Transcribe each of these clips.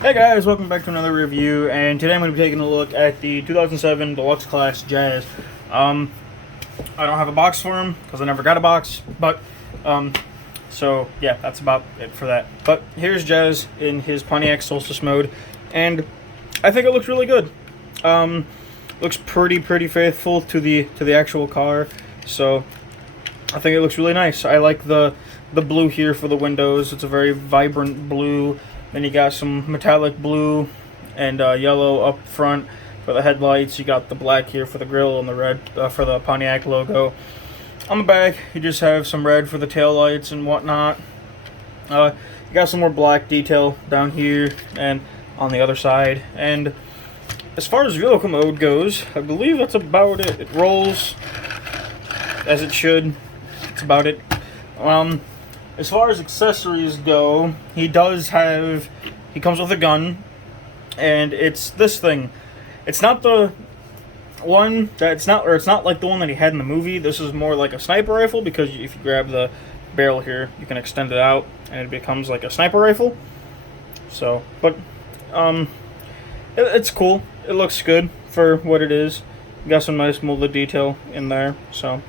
Hey guys, welcome back to another review, and today I'm going to be taking a look at the 2007 Deluxe Class Jazz. I don't have a box for him, because I never got a box, but, so yeah, that's about it for that. But here's Jazz in his Pontiac Solstice mode, and I think it looks really good. Looks pretty faithful to the actual car, so I think it looks really nice. I like the blue here for the windows. It's a very vibrant blue. Then you got some metallic blue and yellow up front for the headlights. You got the black here for the grille and the red for the Pontiac logo. On the back, you just have some red for the taillights and whatnot. You got some more black detail down here and on the other side. And as far as vehicle mode goes, I believe that's about it. It rolls as it should. That's about it. As far as accessories go, he comes with a gun, and it's this thing. It's not the one it's not like the one that he had in the movie. This is more like a sniper rifle, because if you grab the barrel here, you can extend it out, and it becomes like a sniper rifle. So, but, it's cool. It looks good for what it is. Got some nice molded detail in there, so.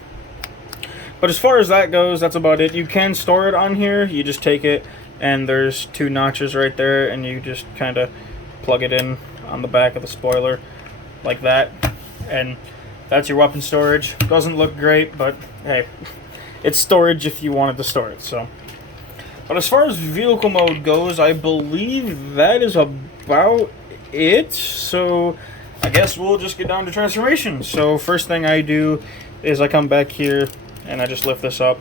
But as far as that goes, that's about it. You can store it on here. You just take it, and there's two notches right there, and you just kind of plug it in on the back of the spoiler like that. And that's your weapon storage. Doesn't look great, but hey, it's storage if you wanted to store it. So, but as far as vehicle mode goes, I believe that is about it. So I guess we'll just get down to transformation. So first thing I do is I come back here, and I just lift this up,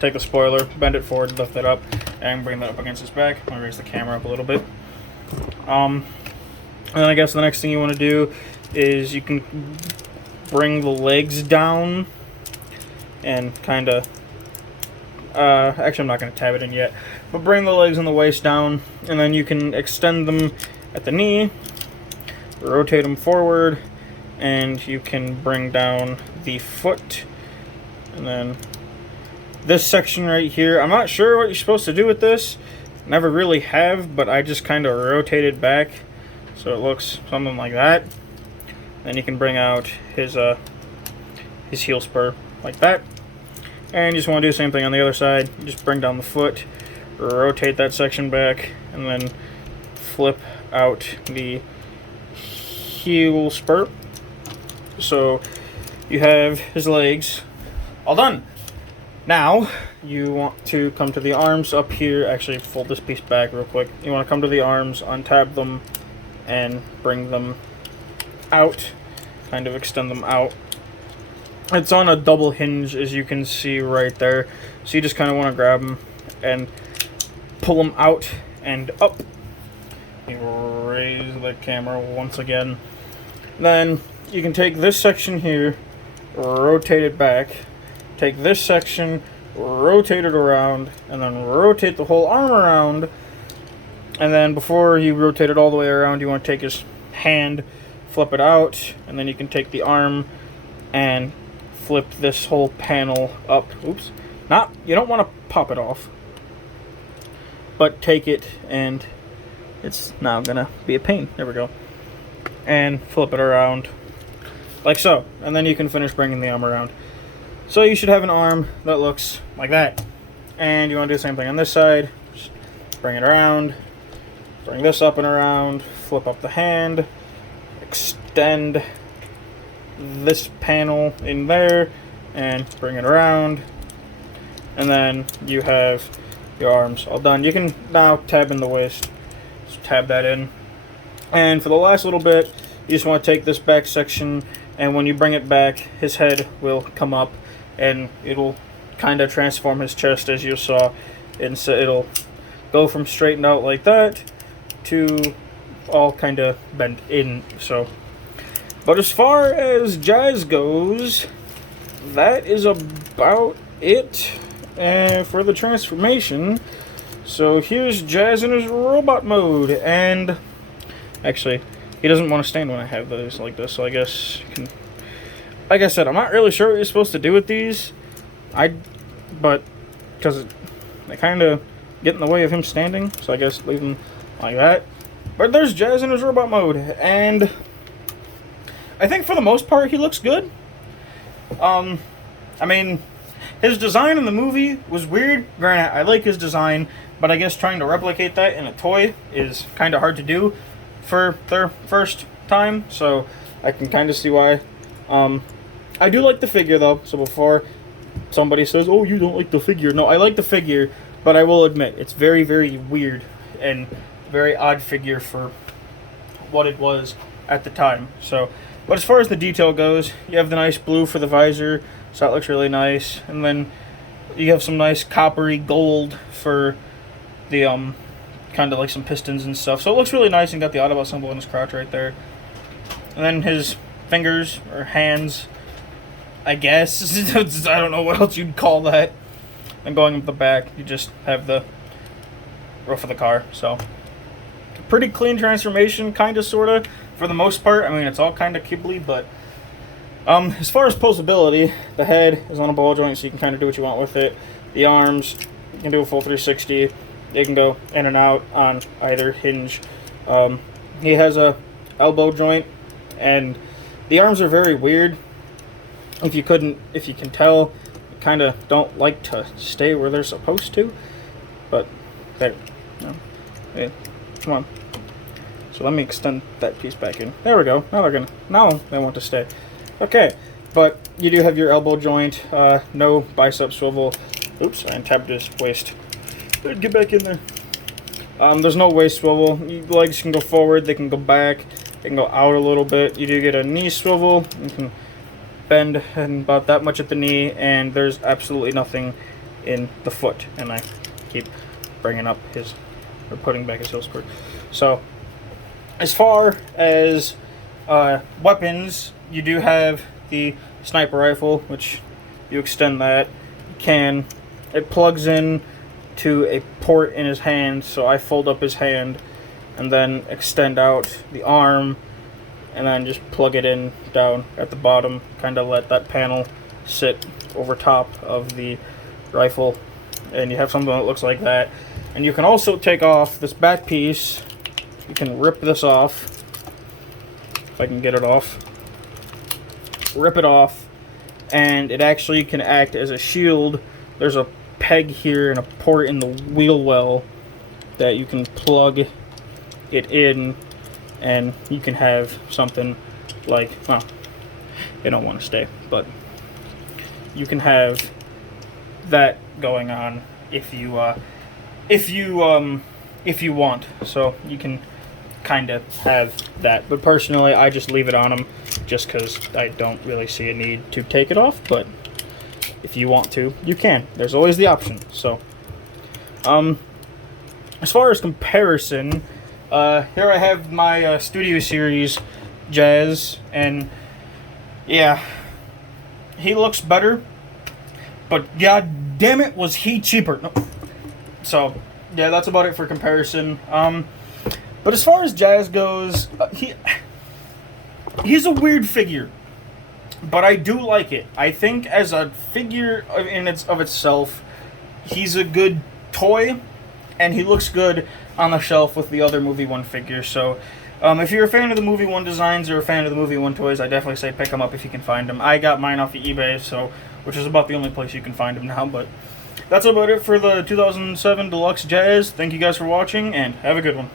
take the spoiler, bend it forward, lift it up, and bring that up against its back. I'm going to raise the camera up a little bit. And then I guess the next thing you want to do is you can bring the legs down and kind of, actually I'm not going to tab it in yet, but bring the legs and the waist down, and then you can extend them at the knee, rotate them forward, and you can bring down the foot. And then this section right here, I'm not sure what you're supposed to do with this. Never really have, but I just kind of rotate it back so it looks something like that. Then you can bring out his heel spur like that. And you just want to do the same thing on the other side. You just bring down the foot, rotate that section back, and then flip out the heel spur. So you have his legs all done. Now you want to come to the arms up here. Actually, fold this piece back real quick. You want to come to the arms, untab them, and bring them out. Kind of extend them out. It's on a double hinge, as you can see right there. So you just kind of want to grab them and pull them out and up. You raise the camera once again. Then you can take this section here, rotate it back. Take this section, rotate it around, and then rotate the whole arm around. And then before you rotate it all the way around, you want to take his hand, flip it out, and then you can take the arm and flip this whole panel up. Oops. You don't want to pop it off, but take it, and it's now gonna be a pain. There we go. And flip it around like so. And then you can finish bringing the arm around. So you should have an arm that looks like that. And you want to do the same thing on this side. Just bring it around, bring this up and around, flip up the hand, extend this panel in there, and bring it around. And then you have your arms all done. You can now tab in the waist. Just tab that in. And for the last little bit, you just want to take this back section, and when you bring it back, his head will come up, and it'll kind of transform his chest, as you saw. And so it'll go from straightened out like that to all kind of bent in. So, but as far as Jazz goes, that is about it for the transformation. So here's Jazz in his robot mode, and actually, he doesn't want to stand when I have those like this, so I guess you can. Like I said, I'm not really sure what you're supposed to do with these. But because they kind of get in the way of him standing, so I guess leave them like that. But there's Jazz in his robot mode, and I think for the most part he looks good. I mean, his design in the movie was weird. Granted, I like his design, but I guess trying to replicate that in a toy is kind of hard to do for their first time, so I can kind of see why. I do like the figure, though, so before somebody says, oh, you don't like the figure. No, I like the figure, but I will admit, it's very, very weird and very odd figure for what it was at the time. So, but as far as the detail goes, you have the nice blue for the visor, so that looks really nice. And then you have some nice coppery gold for the, kind of like some pistons and stuff. So it looks really nice, and got the Autobot symbol in his crotch right there. And then his fingers, or hands, I guess. I don't know what else you'd call that. And going up the back, you just have the roof of the car. So, pretty clean transformation, kind of, sort of, for the most part. I mean, it's all kind of kibbly, but as far as posability, the head is on a ball joint, so you can kind of do what you want with it. The arms, you can do a full 360. They can go in and out on either hinge. He has a elbow joint, and the arms are very weird. If you can tell, kind of don't like to stay where they're supposed to, but there. No. Yeah. Come on. So let me extend that piece back in. There we go. Now they want to stay. Okay, but you do have your elbow joint. No bicep swivel. Oops, I untapped his waist. Get back in there. There's no waist swivel. Your legs can go forward. They can go back. They can go out a little bit. You do get a knee swivel. You can bend and about that much at the knee, and there's absolutely nothing in the foot. And I keep bringing up putting back his heel spur. So, as far as weapons, you do have the sniper rifle, which you extend that. It plugs in to a port in his hand, so I fold up his hand and then extend out the arm and then just plug it in down at the bottom, kind of let that panel sit over top of the rifle, and you have something that looks like that. And you can also take off this back piece. You can rip this off, if I can get it off. Rip it off, and it actually can act as a shield. There's a peg here and a port in the wheel well that you can plug it in, and you can have something like, well, they don't want to stay, but you can have that going on if you want. So you can kind of have that, but personally I just leave it on them just because I don't really see a need to take it off. But if you want to, you can. There's always the option. So as far as comparison, here I have my Studio Series Jazz, and yeah, he looks better, but god damn it, was he cheaper. No. So yeah, that's about it for comparison. But as far as Jazz goes, he's a weird figure, but I do like it. I think as a figure of itself, he's a good toy, and he looks good on the shelf with the other Movie 1 figures. So if you're a fan of the Movie 1 designs or a fan of the Movie 1 toys, I definitely say pick them up if you can find them. I got mine off of eBay, which is about the only place you can find them now. But that's about it for the 2007 Deluxe Jazz. Thank you guys for watching, and have a good one.